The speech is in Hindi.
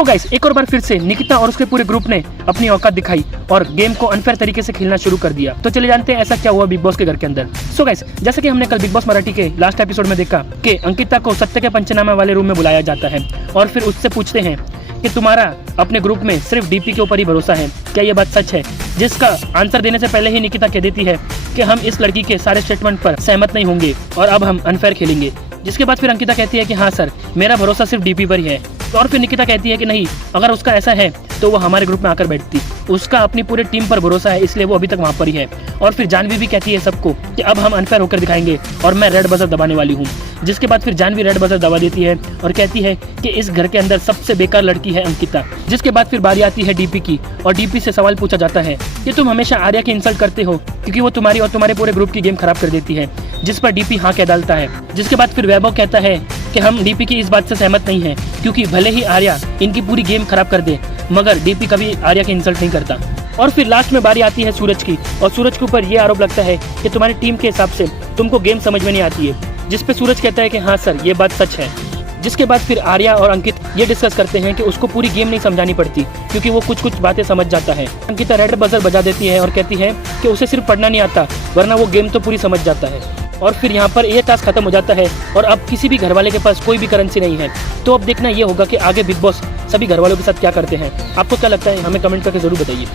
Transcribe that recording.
सो गाइस, एक और बार फिर से निकिता और उसके पूरे ग्रुप ने अपनी औकात दिखाई और गेम को अनफेयर तरीके से खेलना शुरू कर दिया। तो चले जानते हैं ऐसा क्या हुआ बिग बॉस के घर के अंदर। सो गाइस, जैसे कि हमने कल बिग बॉस मराठी के लास्ट एपिसोड में देखा कि अंकिता को सत्य के पंचनामा वाले रूम में बुलाया जाता है और फिर उससे पूछते हैं कि तुम्हारा अपने ग्रुप में सिर्फ डीपी के ऊपर ही भरोसा है, क्या ये बात सच है? जिसका आंसर देने से पहले ही निकिता कह देती है कि हम इस लड़की के सारे स्टेटमेंट पर सहमत नहीं होंगे और अब हम अनफेयर खेलेंगे। जिसके बाद फिर अंकिता कहती है कि हाँ सर, मेरा भरोसा सिर्फ डीपी पर ही है। और फिर निकिता कहती है कि नहीं, अगर उसका ऐसा है तो वो हमारे ग्रुप में आकर बैठती, उसका अपनी पूरी टीम पर भरोसा है इसलिए वो अभी तक वहाँ पर ही है। और फिर जानवी भी कहती है सबको कि अब हम अनफेयर होकर दिखाएंगे और मैं रेड बजर दबाने वाली हूँ। जिसके बाद फिर जानवी रेड बजर दबा देती है और कहती है कि इस घर के अंदर सबसे बेकार लड़की है अंकिता। जिसके बाद फिर बारी आती है डीपी की और डीपी से सवाल पूछा जाता है कि तुम हमेशा आर्या की इंसल्ट करते हो क्योंकि वो तुम्हारी और तुम्हारे पूरे ग्रुप की गेम खराब कर देती है। जिस पर डीपी हाँ कह डालता है। जिसके बाद फिर वैभव कहता है कि हम डीपी की इस बात से सहमत नहीं है क्योंकि भले ही आर्या इनकी पूरी गेम खराब कर दे मगर डीपी कभी आर्या की इंसल्ट नहीं करता। और फिर लास्ट में बारी आती है सूरज की और सूरज के ऊपर ये आरोप लगता है कि तुम्हारी टीम के हिसाब से तुमको गेम समझ में नहीं आती है। जिस पे सूरज कहता है कि हाँ सर, ये बात सच है। जिसके बाद फिर आर्या और अंकित ये डिस्कस करते हैं कि उसको पूरी गेम नहीं समझानी पड़ती क्योंकि वो कुछ कुछ बातें समझ जाता है। अंकिता रेड बजर बजा देती है और कहती है कि उसे सिर्फ पढ़ना नहीं आता वरना वो गेम तो पूरी समझ जाता है। और फिर यहाँ पर ये टास्क खत्म हो जाता है और अब किसी भी घर वाले के पास कोई भी करेंसी नहीं है। तो अब देखना ये होगा कि आगे बिग बॉस सभी घर वालों के साथ क्या करते हैं। आपको क्या लगता है हमें कमेंट करके जरूर बताइए।